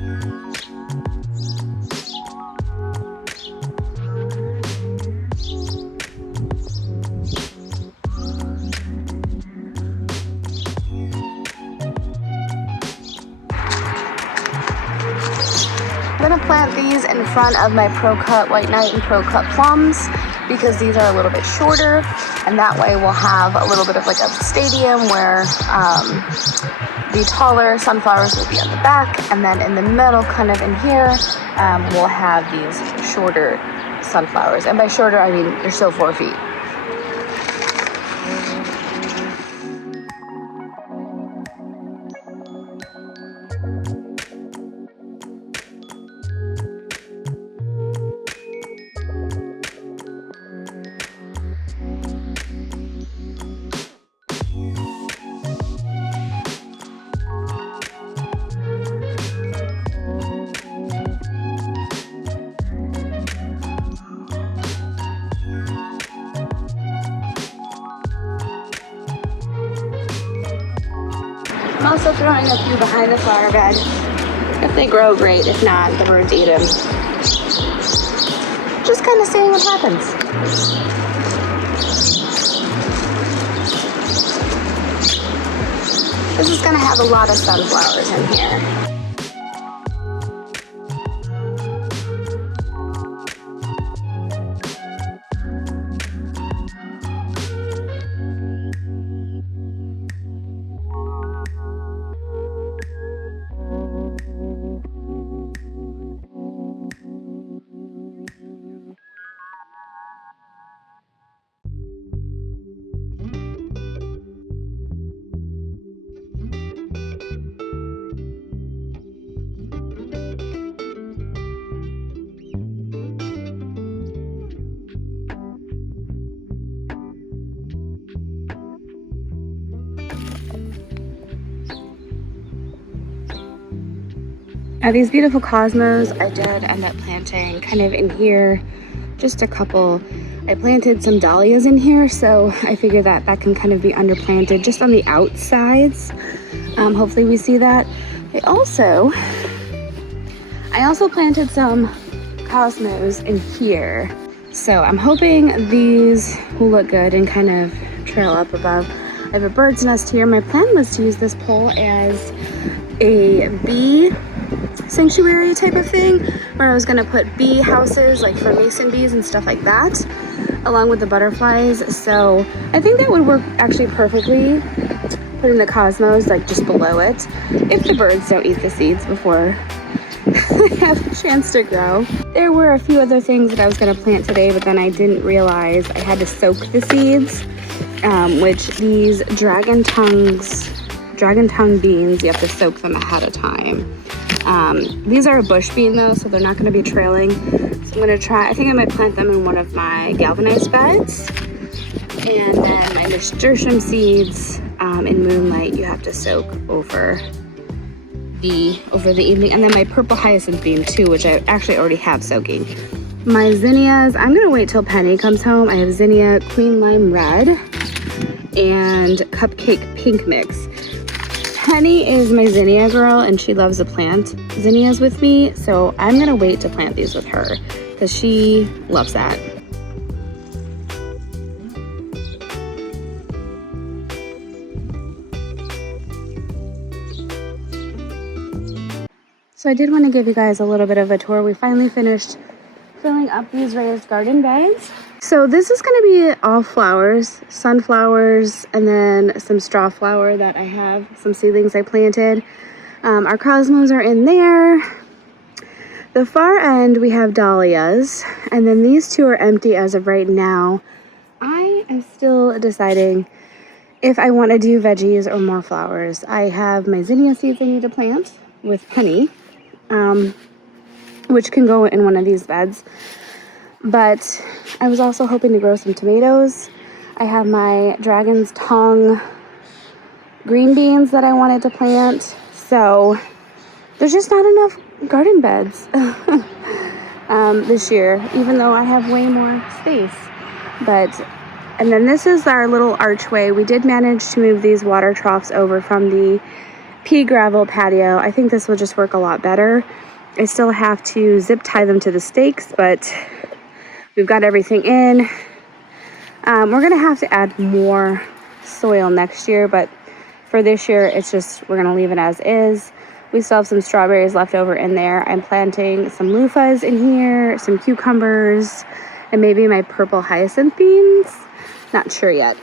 I'm gonna plant these in front of my Pro Cut White Knight and Pro Cut plums because these are a little bit shorter, and that way we'll have a little bit of like a stadium where the taller sunflowers will be on the back, and then in the middle, kind of in here, we'll have these shorter sunflowers. And by shorter, I mean they're still 4 feet. I'm also throwing a few behind the flower bed. If they grow, great. If not, the birds eat them. Just kind of seeing what happens. This is going to have a lot of sunflowers in here. Now these beautiful cosmos, I did end up planting kind of in here, just a couple. I planted some dahlias in here, so I figure that that can kind of be underplanted just on the outsides. Hopefully we see that. I also planted some cosmos in here. So I'm hoping these will look good and kind of trail up above. I have a bird's nest here. My plan was to use this pole as a bee sanctuary type of thing, where I was gonna put bee houses like for mason bees and stuff like that, along with the butterflies. So I think that would work actually perfectly, putting the cosmos like just below it, if the birds don't eat the seeds before they have a chance to grow. There were a few other things that I was gonna plant today, but then I didn't realize I had to soak the seeds, which these dragon tongue beans, you have to soak them ahead of time. These are a bush bean though, so they're not going to be trailing. So I'm going to try, I think I might plant them in one of my galvanized beds. And then my nasturtium seeds in moonlight, you have to soak over the evening. And then my purple hyacinth bean too, which I actually already have soaking. My zinnias, I'm going to wait till Penny comes home. I have zinnia queen lime red and cupcake pink mix. Penny is my zinnia girl, and she loves to plant zinnias with me, so I'm gonna wait to plant these with her because she loves that. So I did want to give you guys a little bit of a tour. We finally finished filling up these raised garden beds. So this is going to be all flowers, sunflowers, and then some strawflower that I have, some seedlings I planted. Our cosmos are in there. The far end we have dahlias, and then these two are empty as of right now. I am still deciding if I want to do veggies or more flowers. I have my zinnia seeds I need to plant with Penny, which can go in one of these beds. But I was also hoping to grow some tomatoes. I have my dragon's tongue green beans that I wanted to plant. So there's just not enough garden beds this year, even though I have way more space. And then this is our little archway. We did manage to move these water troughs over from the pea gravel patio. I think this will just work a lot better. I still have to zip tie them to the stakes, but we've got everything in. We're gonna have to add more soil next year, but for this year, it's just, we're gonna leave it as is. We still have some strawberries left over in there. I'm planting some loofahs in here, some cucumbers, and maybe my purple hyacinth beans. Not sure yet.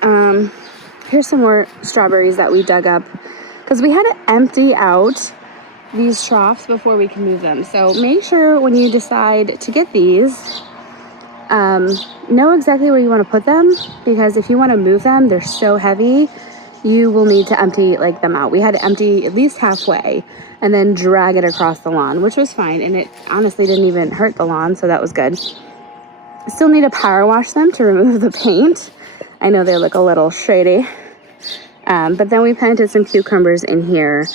Here's some more strawberries that we dug up because we had to empty out these troughs before we can move them. So make sure when you decide to get these, know exactly where you want to put them, because if you want to move them, they're so heavy, you will need to empty like them out. We had to empty at least halfway and then drag it across the lawn, which was fine. And it honestly didn't even hurt the lawn, so that was good. Still need to power wash them to remove the paint. I know they look a little shady. But then we planted some cucumbers in here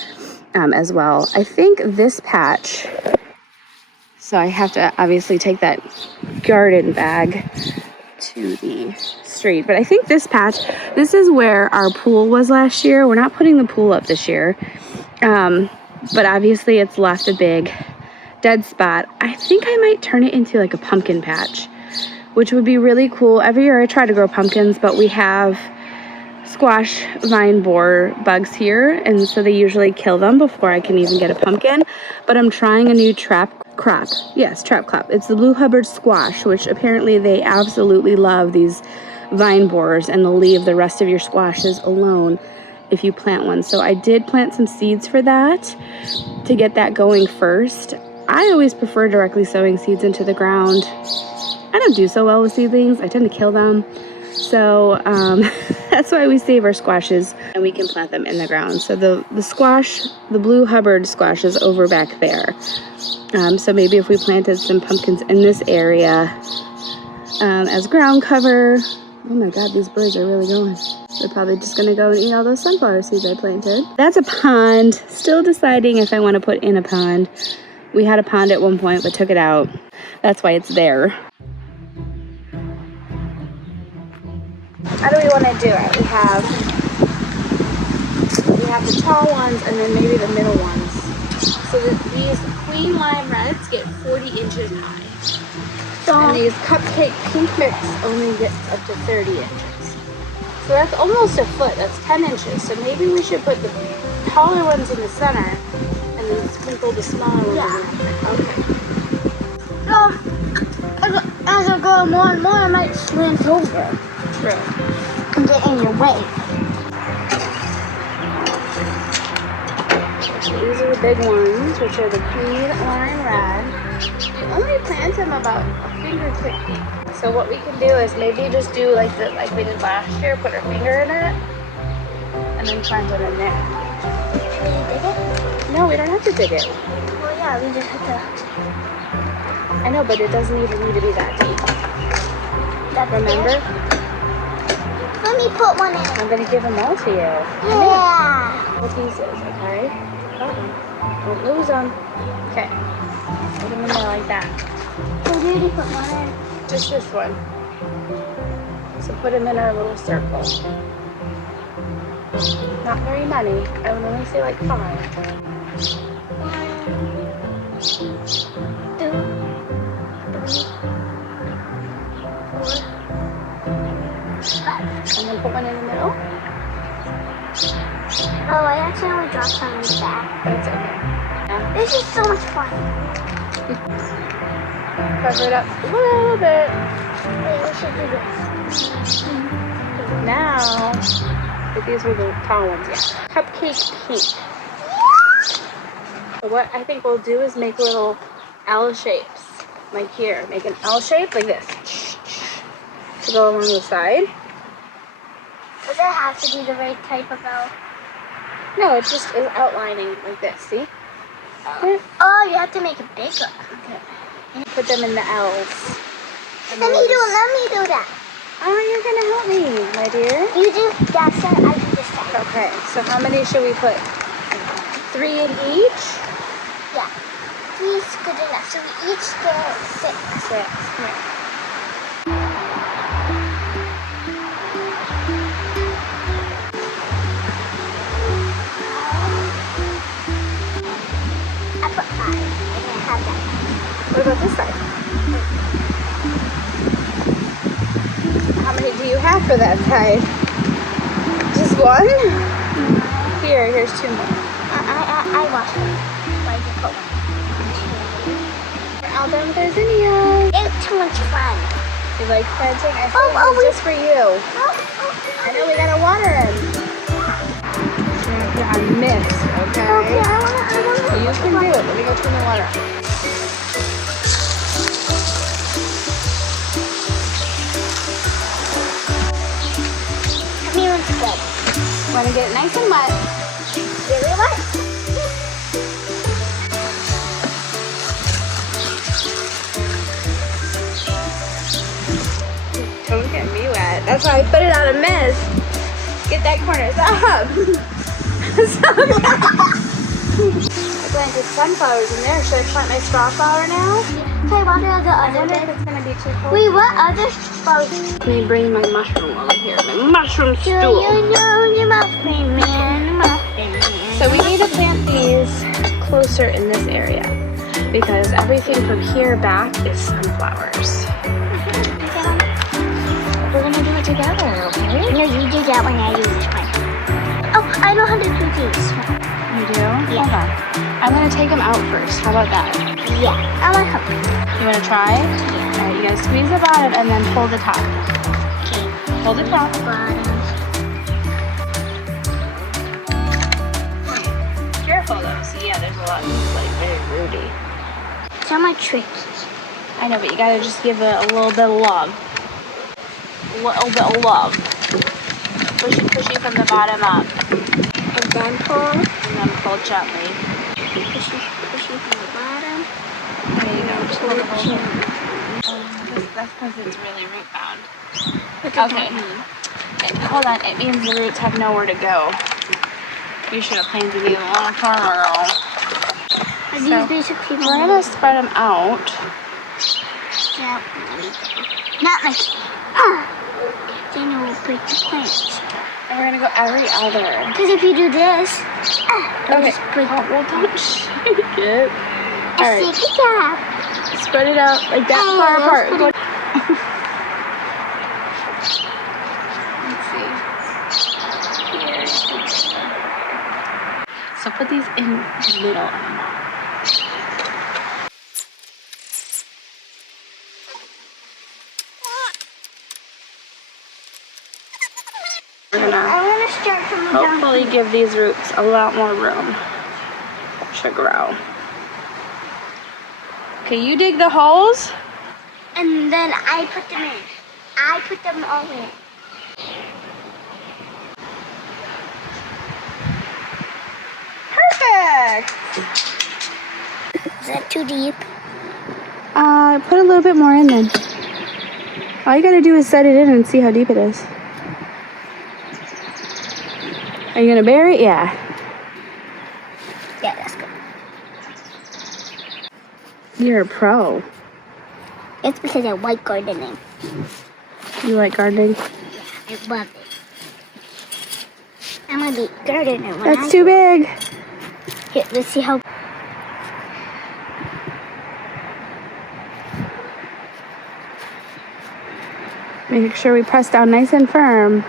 as well. I think this patch, so I have to obviously take that garden bag to the street, but I think this patch, this is where our pool was last year. We're not putting the pool up this year, but obviously it's left a big dead spot. I think I might turn it into like a pumpkin patch, which would be really cool. Every year I try to grow pumpkins, but we have squash vine borer bugs here, and so they usually kill them before I can even get a pumpkin. But I'm trying a new trap crop. Yes, trap crop. It's the blue Hubbard squash, which apparently they absolutely love these vine borers, and they'll leave the rest of your squashes alone if you plant one. So I did plant some seeds for that to get that going first. I always prefer directly sowing seeds into the ground. I don't do so well with seedlings. I tend to kill them. So that's why we save our squashes and we can plant them in the ground. So the squash, the blue Hubbard squash is over back there. So maybe if we planted some pumpkins in this area as ground cover. Oh my God, these birds are really going. They're probably just gonna go and eat all those sunflower seeds I planted. That's a pond. Still deciding if I want to put in a pond. We had a pond at one point, but took it out. That's why it's there. How do we want to do it? We have the tall ones and then maybe the middle ones. So that these queen lime reds get 40 inches high. And these cupcake pink mix only get up to 30 inches. So that's almost a foot. That's 10 inches. So maybe we should put the taller ones in the center and then sprinkle the smaller ones. Yeah. Okay. As I go more and more, I might slant over. True. And get in your way. These are the big ones, which are the queen lime red. We only plant them about a fingertip deep. So what we can do is maybe just do like we did last year, put our finger in it, and then plant it in there. Can you dig it? No, we don't have to dig it. Well, yeah, we just have to. I know, but it doesn't even need to be that deep. Remember? Let me put one in. I'm gonna give them all to you. Yeah. The pieces, okay? Don't lose them. Okay. Put them in there like that. So where do you put one in? Just this one. So put them in our little circle. Not very many. I would only say like 5. 1, 2, 3, 4, 5. And then put one in the middle. Oh, I accidentally dropped some in the back. That's okay. Yeah. This is so much fun. Cover it up a little bit. Wait, we should do this. Now, but these were the tall ones, yeah. Cupcake pink. So what I think we'll do is make little L shapes. Like here, make an L shape like this. To go along the side. Does it have to be the right type of L? No, it just is outlining like this, see? Oh, you have to make it bigger. Okay. Put them in the L's. Let me do that. Oh, you're gonna help me, my dear. You do that side, I do this side. Okay, so how many should we put? 3 in each? Yeah. 3 is good enough. So we each get 6. 6. Come here. about this side? How many do you have for that side? Just one? Here's two more. I watched them. Why did you put one? We're all done with our zinnias. It's too much fun. You like planting? I think it's just for you. I know we gotta water them. We're gonna put on mist, okay? Okay, I wanna. You can do it. Let me go turn the water on. Me one's good. Want to get it nice and wet. Really wet? Don't get me wet. That's why I put it on a mist. Get that corner. Stop. I planted sunflowers in there. Should I plant my strawflower now? Okay, what are the I other wonder if bits? it's going to be too cold. Wait, what other flowers? Let me bring my mushroom over here. My mushroom Do stool. you know the muffin man? The muffin man. So we need to plant these closer in this area because everything from here back is sunflowers. We're going to do it together, okay? No, you do that one, I do this one. Oh, I know how to do these. You do? Yeah. Hold on. I'm going to take them out first. How about that? Yeah, I want to help. You want to try? All right, you got to squeeze the bottom and then pull the top. Okay. Hold the top. Bottom. Careful though. See, yeah, there's a lot of like very rooty. So much tricky. I know, but you got to just give it a little bit of love. A little bit of love. Pushy from the bottom up. And then pull. And then pull gently. Pushy from the bottom. There you go. Just Pull pull the it whole gently. That's because it's really root bound. What does Okay. that mean? Hold on. It means the roots have nowhere to go. You should have planted these a long time ago. Are these basically We're going to spread them out. Yeah. Not like. Then it will break the plants. And we're going to go every other. Because if you do this, it'll Okay. just break Oh, well, don't shake it. All right. Stick it up. Spread it out like that Oh, far let's apart. put it- Let's see. Here. So put these in the middle. We're gonna I want to start from the hopefully give these roots a lot more room to grow. Okay, you dig the holes. And then I put them in. I put them all in. Perfect. Is that too deep? Put a little bit more in then. All you gotta do is set it in and see how deep it is. Are you gonna bury it? Yeah. Yeah, that's good. You're a pro. It's because I like gardening. You like gardening? I love it. I'm gonna be gardener when That's too big. Here, let's see how. Make sure we press down nice and firm.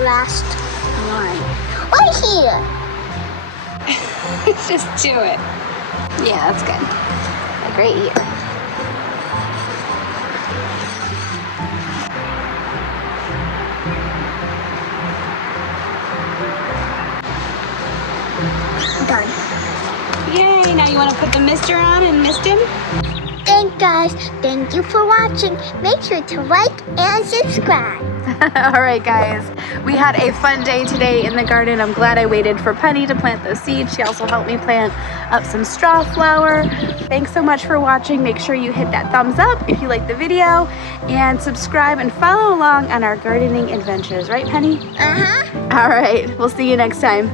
Last one. Right here. Just do it. Yeah, that's good. Great. Done. Yay, now you want to put the mister on and mist him? Thanks, guys. Thank you for watching. Make sure to like and subscribe. All right, guys. We had a fun day today in the garden. I'm glad I waited for Penny to plant those seeds. She also helped me plant up some straw flower. Thanks so much for watching. Make sure you hit that thumbs up if you liked the video and subscribe and follow along on our gardening adventures. Right, Penny? Uh-huh. All right. We'll see you next time.